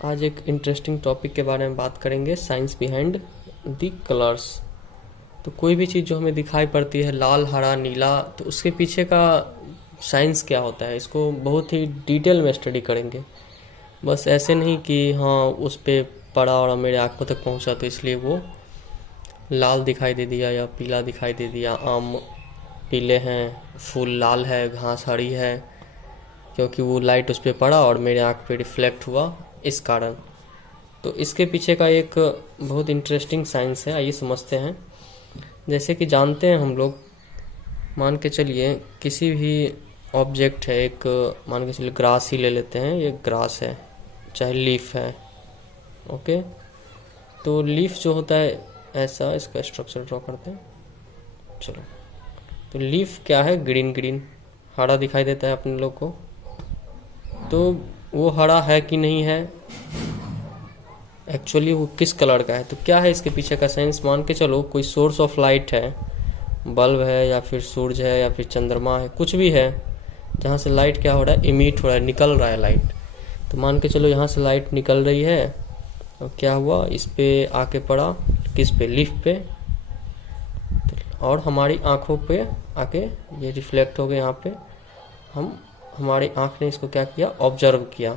आज एक interesting topic के बारे में बात करेंगे, साइंस बिहाइंड द कलर्स। तो कोई भी चीज़ जो हमें दिखाई पड़ती है लाल, हरा, नीला, तो उसके पीछे का साइंस क्या होता है, इसको बहुत ही डिटेल में स्टडी करेंगे। बस ऐसे नहीं कि हाँ उस पे पड़ा और मेरे आंखों तक पहुंचा तो इसलिए वो लाल दिखाई दे दिया या पीला दिखाई दे दिया। आम पीले हैं, फूल लाल है, घास हरी है, क्योंकि वो लाइट उस पर पड़ा और मेरे आँख पे रिफ्लेक्ट हुआ इस कारण। तो इसके पीछे का एक बहुत इंटरेस्टिंग साइंस है, आइए समझते हैं। जैसे कि जानते हैं हम लोग, मान के चलिए किसी भी ऑब्जेक्ट है, एक मान के चलिए ग्रास ही ले लेते हैं, ये ग्रास है चाहे लीफ है, ओके। तो लीफ जो होता है ऐसा, इसका स्ट्रक्चर ड्रॉ करते हैं, चलो। तो लीफ क्या है, ग्रीन ग्रीन हरा दिखाई देता है अपने लोग को। तो वो हरा है कि नहीं है, एक्चुअली वो किस कलर का है, तो क्या है इसके पीछे का साइंस। मान के चलो कोई सोर्स ऑफ लाइट है, बल्ब है या फिर सूरज है या फिर चंद्रमा है, कुछ भी है जहाँ से लाइट क्या हो रहा है, इमिट हो रहा है, निकल रहा है लाइट। तो मान के चलो यहाँ से लाइट निकल रही है और क्या हुआ, इस पे आके पड़ा, किस पे, लीफ पे, और हमारी आंखों पे आके ये रिफ्लेक्ट हो गया यहाँ पे। हमारी आंख ने इसको क्या किया, ऑब्जर्व किया,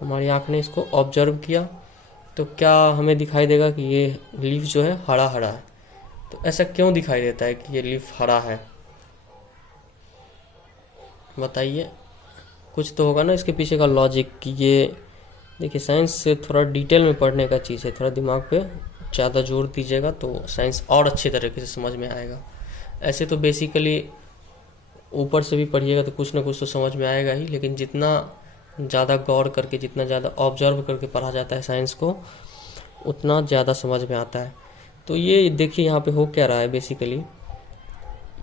हमारी आंख ने इसको ऑब्जर्व किया। तो क्या हमें दिखाई देगा कि ये लीफ जो है हरा हरा है। तो ऐसा क्यों दिखाई देता है कि ये लीफ हरा है, बताइए। कुछ तो होगा ना इसके पीछे का लॉजिक कि ये, देखिए साइंस से थोड़ा डिटेल में पढ़ने का चीज़ है, थोड़ा दिमाग पे ज़्यादा जोर दीजिएगा तो साइंस और अच्छे तरीके से समझ में आएगा। ऐसे तो बेसिकली ऊपर से भी पढ़िएगा तो कुछ ना कुछ तो समझ में आएगा ही, लेकिन जितना ज़्यादा गौर करके, जितना ज़्यादा ऑब्जर्व करके पढ़ा जाता है साइंस को, उतना ज़्यादा समझ में आता है। तो ये देखिए यहाँ पे हो क्या रहा है, बेसिकली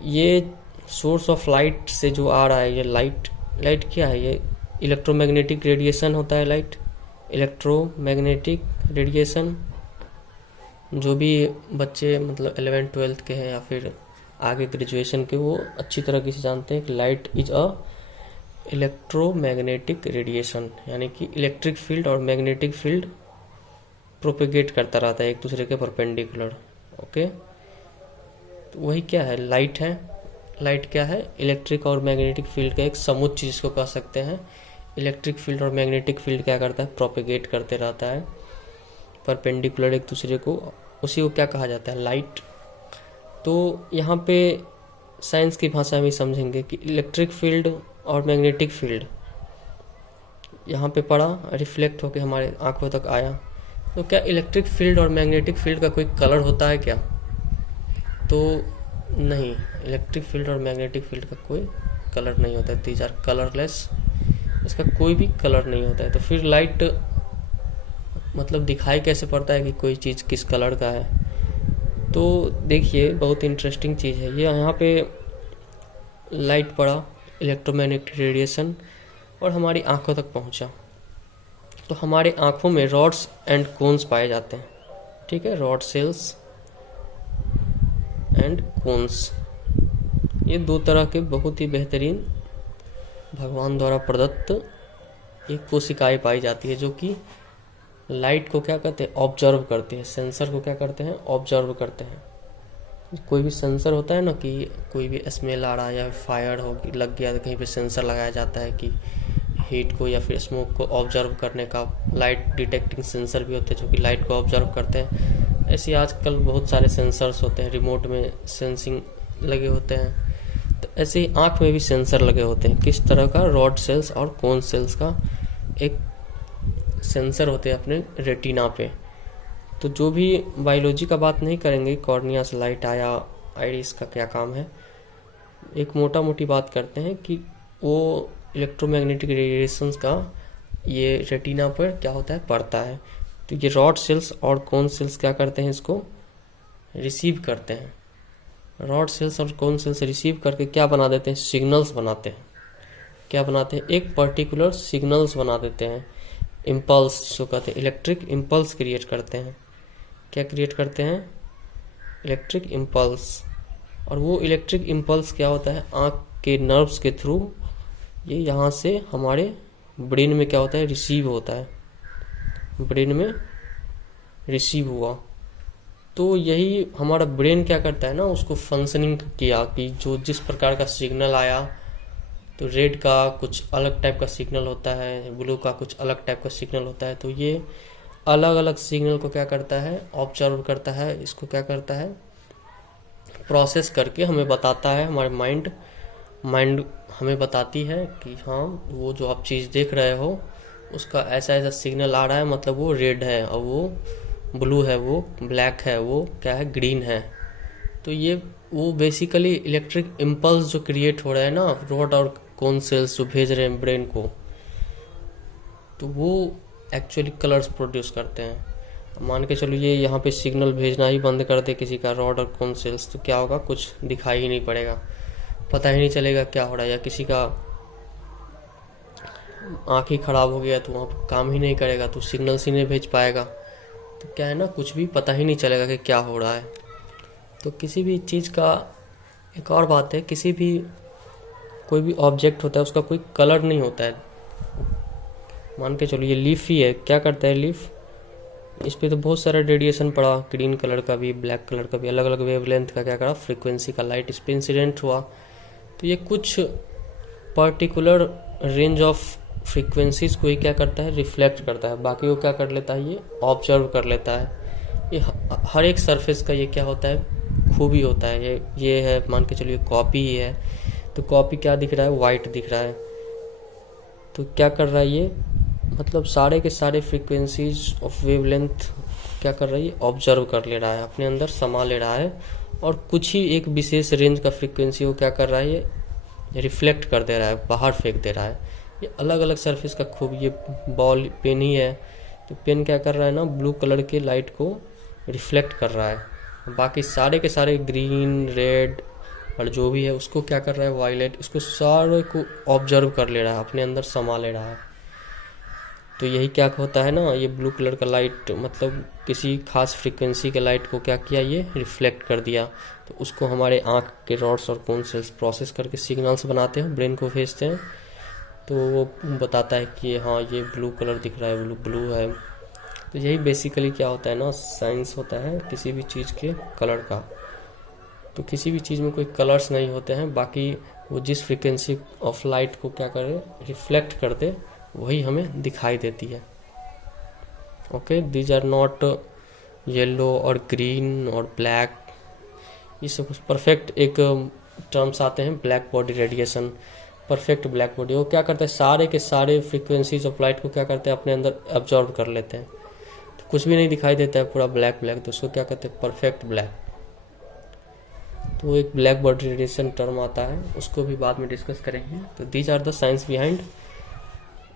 ये सोर्स ऑफ लाइट से जो आ रहा है, ये लाइट क्या है, ये इलेक्ट्रोमैग्नेटिक रेडिएशन होता है। लाइट इलेक्ट्रोमैग्नेटिक रेडिएशन, जो भी बच्चे मतलब 11th-12th के हैं या फिर आगे ग्रेजुएशन के, वो अच्छी तरह से जानते हैं कि light is a electromagnetic radiation, यानी कि इलेक्ट्रिक फील्ड और मैग्नेटिक फील्ड प्रोपेगेट करता रहता है एक दूसरे के परपेंडिकुलर, ओके। तो वही क्या है, लाइट है। लाइट क्या है, इलेक्ट्रिक और मैग्नेटिक फील्ड का एक समुच्चय जिसको कह सकते हैं। इलेक्ट्रिक फील्ड और मैग्नेटिक फील्ड क्या करता है, प्रोपेगेट करते रहता है परपेंडिकुलर एक दूसरे को, उसी को क्या कहा जाता है, लाइट। तो यहाँ पे साइंस की भाषा में समझेंगे कि इलेक्ट्रिक फील्ड और मैग्नेटिक फील्ड यहाँ पे पड़ा, रिफ्लेक्ट होकर हमारे आंखों तक आया। तो क्या इलेक्ट्रिक फील्ड और मैग्नेटिक फील्ड का कोई कलर होता है क्या, तो नहीं, इलेक्ट्रिक फील्ड और मैग्नेटिक फील्ड का कोई कलर नहीं होता है। दीज आर कलरलेस, इसका कोई भी कलर नहीं होता है। तो फिर लाइट मतलब दिखाई कैसे पड़ता है कि कोई चीज़ किस कलर का है। तो देखिए बहुत इंटरेस्टिंग चीज़ है ये, यहाँ पे लाइट पड़ा, इलेक्ट्रोमैग्नेटिक रेडिएशन, और हमारी आंखों तक पहुँचा। तो हमारे आंखों में रॉड्स एंड कोन्स पाए जाते हैं, ठीक है, रॉड सेल्स एंड कोन्स। ये दो तरह के बहुत ही बेहतरीन भगवान द्वारा प्रदत्त एक कोशिकाएं पाई जाती है, जो कि लाइट को क्या करते हैं, ऑब्जर्व करते हैं। सेंसर को क्या करते हैं, ऑब्जर्व करते हैं। कोई भी सेंसर होता है ना, कि कोई भी स्मेल आ रहा है या फायर हो लग गया तो कहीं पे सेंसर लगाया जाता है कि हीट को या फिर स्मोक को ऑब्जर्व करने का। लाइट डिटेक्टिंग सेंसर भी होते हैं जो कि लाइट को ऑब्जर्व करते हैं। ऐसे आजकल बहुत सारे सेंसर्स होते हैं, रिमोट में सेंसिंग लगे होते हैं। तो ऐसे ही आँख में भी सेंसर लगे होते हैं। किस तरह का, रॉड सेल्स और कोन सेल्स का एक सेंसर होते हैं अपने रेटिना पे। तो जो भी बायोलॉजी का बात नहीं करेंगे, कॉर्निया से लाइट आया, आइरिस का क्या काम है, एक मोटा मोटी बात करते हैं कि वो इलेक्ट्रोमैग्नेटिक रेडिएशंस का ये रेटिना पर क्या होता है, पड़ता है। तो ये रॉड सेल्स और कोन सेल्स क्या करते हैं, इसको रिसीव करते हैं। रॉड सेल्स और कोन सेल्स रिसीव करके क्या बना देते हैं, सिग्नल्स बनाते हैं। क्या बनाते हैं, एक पर्टिकुलर सिग्नल्स बना देते हैं, इम्पल्स जो कहते हैं, इलेक्ट्रिक इम्पल्स क्रिएट करते हैं। क्या क्रिएट करते हैं, इलेक्ट्रिक इम्पल्स। और वो इलेक्ट्रिक इम्पल्स क्या होता है, आँख के नर्व्स के थ्रू ये यहाँ से हमारे ब्रेन में क्या होता है, रिसीव होता है। ब्रेन में रिसीव हुआ। तो यही हमारा ब्रेन क्या करता है ना, उसको फंक्शनिंग किया कि जो जिस प्रकार का सिग्नल आया, तो रेड का कुछ अलग टाइप का सिग्नल होता है, ब्लू का कुछ अलग टाइप का सिग्नल होता है। तो ये अलग अलग सिग्नल को क्या करता है, ऑब्जर्व करता है, इसको क्या करता है, प्रोसेस करके हमें बताता है। हमारे माइंड हमें बताती है कि हाँ वो जो आप चीज़ देख रहे हो उसका ऐसा ऐसा सिग्नल आ रहा है, मतलब वो रेड है, और वो ब्लू है, वो ब्लैक है, वो क्या है, ग्रीन है। तो ये वो बेसिकली इलेक्ट्रिक इम्पल्स जो क्रिएट हो रहे हैं ना, रॉड और कोन सेल्स जो भेज रहे हैं ब्रेन को, तो वो एक्चुअली कलर्स प्रोड्यूस करते हैं। मान के चलो ये यहाँ पे सिग्नल भेजना ही बंद कर दे किसी का रॉड और कोन सेल्स, तो क्या होगा, कुछ दिखाई ही नहीं पड़ेगा, पता ही नहीं चलेगा क्या हो रहा है। या किसी का आँख ही खराब हो गया तो वहाँ पर काम ही नहीं करेगा, तो सिग्नल्स ही नहीं भेज पाएगा। तो क्या है ना, कुछ भी पता ही नहीं चलेगा कि क्या हो रहा है। तो किसी भी चीज़ का एक और बात है, किसी भी कोई भी ऑब्जेक्ट होता है उसका कोई कलर नहीं होता है। मान के चलो ये लीफ ही है, क्या करता है लीफ, इस पे तो बहुत सारा रेडिएशन पड़ा, ग्रीन कलर का भी, ब्लैक कलर का भी, अलग अलग वेवलेंथ का क्या करा, फ्रीक्वेंसी का लाइट इस पे इंसिडेंट हुआ। तो ये कुछ पर्टिकुलर रेंज ऑफ फ्रीक्वेंसीज को ही क्या करता है, रिफ्लेक्ट करता है, बाकी वो क्या कर लेता है, ये ऑब्जर्व कर लेता है। ये हर एक सरफेस का ये क्या होता है, खूबी होता है। ये है, मान के चलिए कॉपी ही है, तो कॉपी क्या दिख रहा है, वाइट दिख रहा है। तो क्या कर रहा है ये, मतलब सारे के सारे फ्रीक्वेंसीज ऑफ वेवलेंथ क्या कर रहा है, ये ऑब्जर्व कर ले रहा है, अपने अंदर समा ले रहा है, और कुछ ही एक विशेष रेंज का फ्रीक्वेंसी वो क्या कर रहा है, ये रिफ्लेक्ट कर दे रहा है, बाहर फेंक दे रहा है। ये अलग अलग सरफेस का खूब, ये बॉल पेन ही है, तो पेन क्या कर रहा है ना, ब्लू कलर के लाइट को रिफ्लेक्ट कर रहा है, बाकी सारे के सारे ग्रीन, रेड और जो भी है उसको क्या कर रहा है, वायलेट, इसको सारे को ऑब्जर्व कर ले रहा है, अपने अंदर समा ले रहा है। तो यही क्या होता है ना, ये ब्लू कलर का लाइट मतलब किसी खास फ्रीक्वेंसी के लाइट को क्या किया, ये रिफ्लेक्ट कर दिया। तो उसको हमारे आँख के रॉड्स और कोन सेल्स प्रोसेस करके सिग्नल्स बनाते हैं, ब्रेन को भेजते हैं, तो वो बताता है कि हाँ ये ब्लू कलर दिख रहा है, ब्लू है। तो यही बेसिकली क्या होता है ना, साइंस होता है किसी भी चीज़ के कलर का। तो किसी भी चीज़ में कोई कलर्स नहीं होते हैं, बाकी वो जिस फ्रीक्वेंसी ऑफ लाइट को क्या करे, रिफ्लेक्ट कर दे, वही हमें दिखाई देती है। Okay, these are not yellow और ग्रीन और ब्लैक, ये सब परफेक्ट एक टर्म्स आते हैं, black body radiation, perfect black body. वो क्या करता है, सारे के सारे फ्रीक्वेंसीज ऑफ लाइट को क्या करते हैं, अपने अंदर एब्जॉर्ब कर लेते हैं, तो कुछ भी नहीं दिखाई देता है, पूरा ब्लैक ब्लैक, तो उसको क्या कहते हैं, परफेक्ट ब्लैक। तो एक ब्लैक बॉडी रेडिएशन टर्म आता है, उसको भी बाद में डिस्कस करेंगे। तो these are the science behind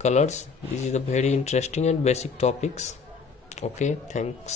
colors. This is a very interesting and basic topics. Okay, thanks.